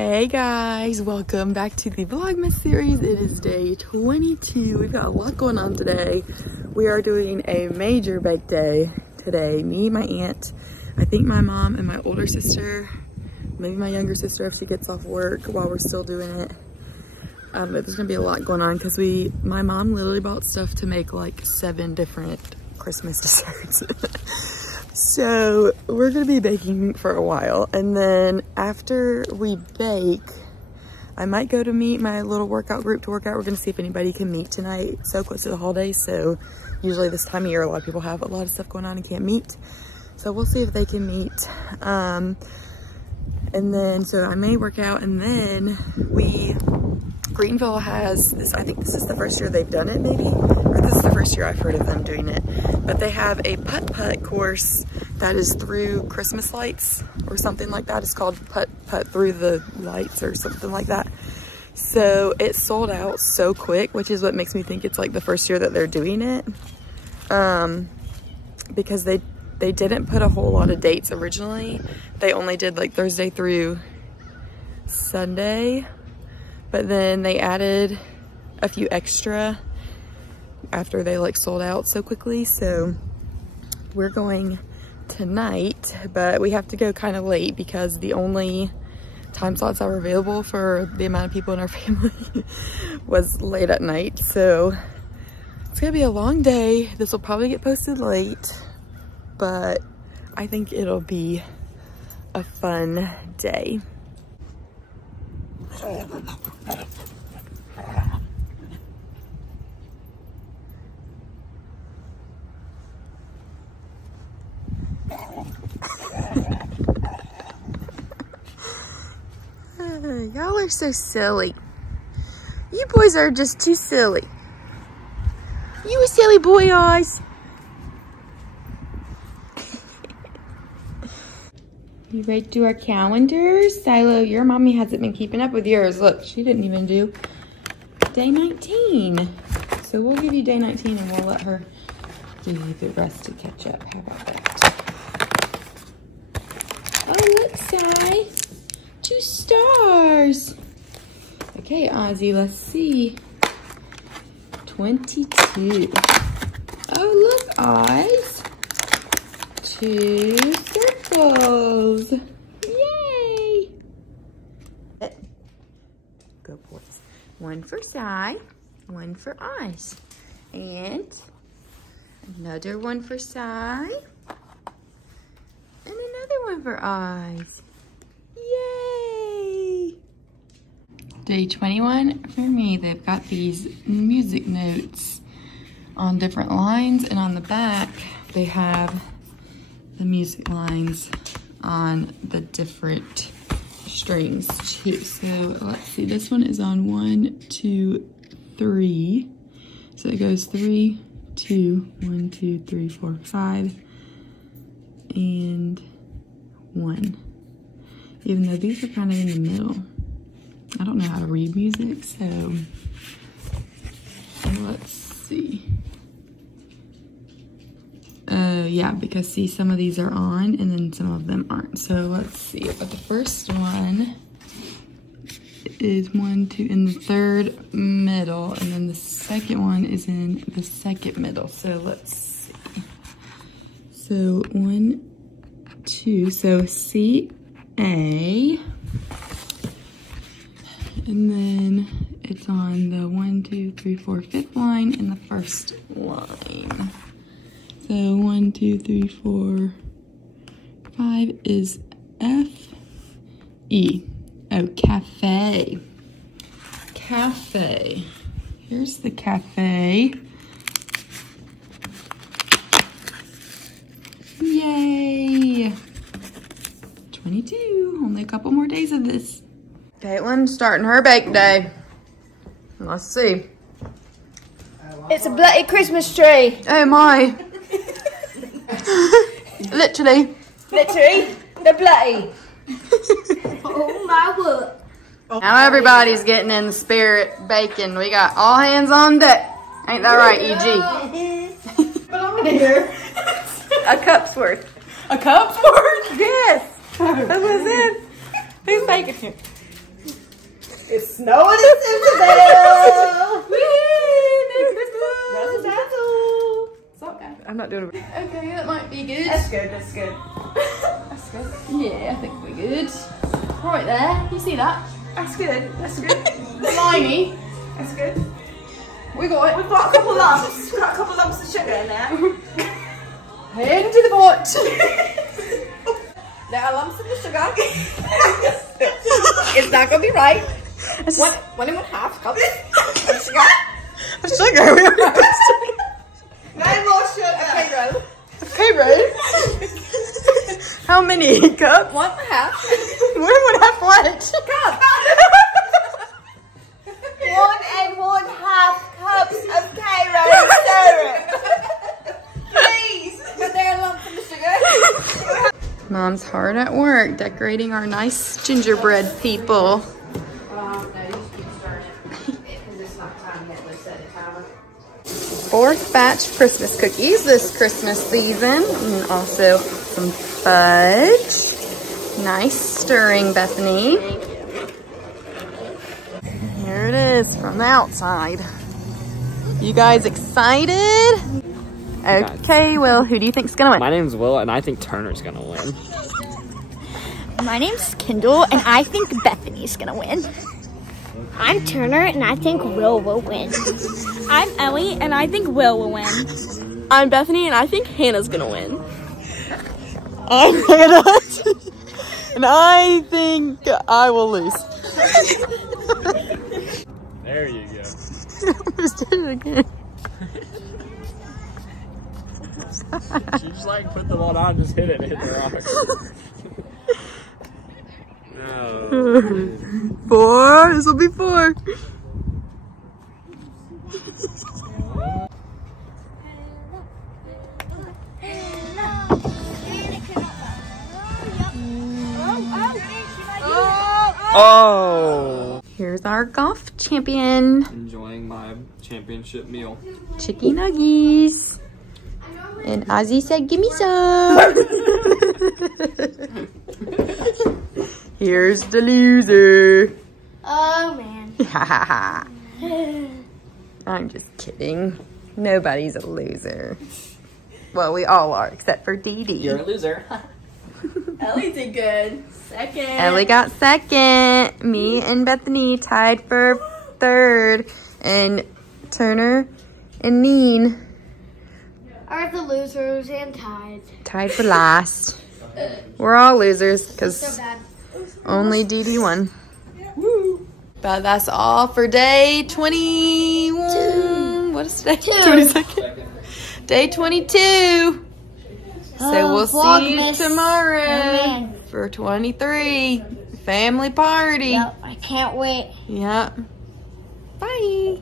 Hey guys, welcome back to the Vlogmas series. It is day 22. We've got a lot going on today. We are doing a major bake day today. Me, my aunt, I think my mom and my older sister, maybe my younger sister if she gets off work while we're still doing it. But there's gonna be a lot going on because my mom literally bought stuff to make like 7 different Christmas desserts. So we're gonna be baking for a while, and then after we bake, I might go to meet my little workout group to work out. We're gonna see if anybody can meet tonight. It's so close to the holidays, so usually this time of year a lot of people have a lot of stuff going on and can't meet. So we'll see if they can meet. And then so I may work out, and then Greenville has this, I think this is the first year they've done it maybe, or this is the first year I've heard of them doing it, but they have a putt-putt course that is through Christmas lights or something like that. It's called putt-putt through the lights or something like that. So it sold out so quick, which is what makes me think it's like the first year that they're doing it, because they didn't put a whole lot of dates originally. They only did like Thursday through Sunday. But then they added a few extra after they like sold out so quickly. So we're going tonight, but we have to go kind of late because the only time slots that were available for the amount of people in our family was late at night. So it's gonna be a long day. This will probably get posted late, but I think it'll be a fun day. Y'all are so silly. You boys are just too silly. You a silly boy, eyes. You ready to do our calendars? Silo, your mommy hasn't been keeping up with yours. Look, she didn't even do day 19. So we'll give you day 19 and we'll let her do the rest to catch up. How about that? Oh, look, Sai. 2 stars. Okay, Ozzy, let's see. 22. Oh, look, Oz. 2 circles. Yay! Good boys. 1 for Sai, 1 for Oz. And another 1 for Sai. And another 1 for Oz. Yay! Day 21 for me. They've got these music notes on different lines, and on the back they have the music lines on the different strings too. So let's see, this one is on 1, 2, 3. So it goes 3, 2, 1, 2, 3, 4, 5, and 1. Even though these are kind of in the middle. I don't know how to read music, so let's see. Yeah, because see, some of these are on and then some of them aren't. So let's see. But the first one is 1, 2 in the 3rd middle, and then the second one is in the 2nd middle. So let's see. So 1, 2. So C, A, and then it's on the 1, 2, 3, 4, 5th line in the 1st line. So 1, 2, 3, 4, 5 is F, E. Oh, cafe. Cafe. Here's the cafe. Yay! 22. Only a couple more days of this. Caitlin's starting her bake day. Let's see. It's a bloody Christmas tree. Oh my. Literally. Literally. The bloody. Oh my word. Now everybody's getting in the spirit baking. We got all hands on deck. Ain't that right, EG? But I'm here. A cup's worth. A cup's worth? Yes. That's what it said. Who's baking here? It's snowing in Centerville. Merry Christmas. That's a tassel. What's up, guys? I'm not doing it. Okay, that might be good. That's good. That's good. That's good. Yeah, I think we're good. Right there, you see that? That's good. That's good. Slimy. That's good. We got it. We've got a couple lumps. We've got a couple lumps of sugar in there. Into the pot. There are lumps in the sugar. It's not gonna be right. One and 1/2 cups of sugar. Sugar. We don't have No more sugar. Okay, Rose. Okay, Rose. How many cups? 1 1/2. 1.5 what? Cup. 1 1/2 cups of Cairo syrup. Please. But there are lumps in the sugar. Mom's hard at work decorating our nice gingerbread people. No, you just keep stirring it. Because it's not time yet. Let's set the timer. 4th batch Christmas cookies this Christmas season. And also some fudge. Nice stirring, Bethany. Thank you. Here it is from the outside. You guys excited? Okay, Will, who do you think's gonna win? My name's Will, and I think Turner's gonna win. My name's Kendall, and I think Bethany's gonna win. I'm Turner, and I think Will win. I'm Ellie, and I think Will win. I'm Bethany, and I think Hannah's gonna win. I'm Hannah, and I think I will lose. There you go. Let's do it again. She just like put the ball down and just hit it and hit the rock. No. 4. This will be 4. Oh! Here's our golf champion. Enjoying my championship meal. Chicky nuggies. And Ozzy said, give me some. Here's the loser. Oh, man. I'm just kidding. Nobody's a loser. Well, we all are, except for Dee Dee. You're a loser. Ellie did good. Second. Ellie got 2nd. Me and Bethany tied for 3rd. And Turner and Neen Are the losers and tied. tied for last. We're all losers because So bad. only Dee Dee won. But that's all for day 21. What is today? 22nd. Day 22. So we'll see you Vlogmas. tomorrow Amen. for 23. Family party. Yep, I can't wait. Yep. Bye.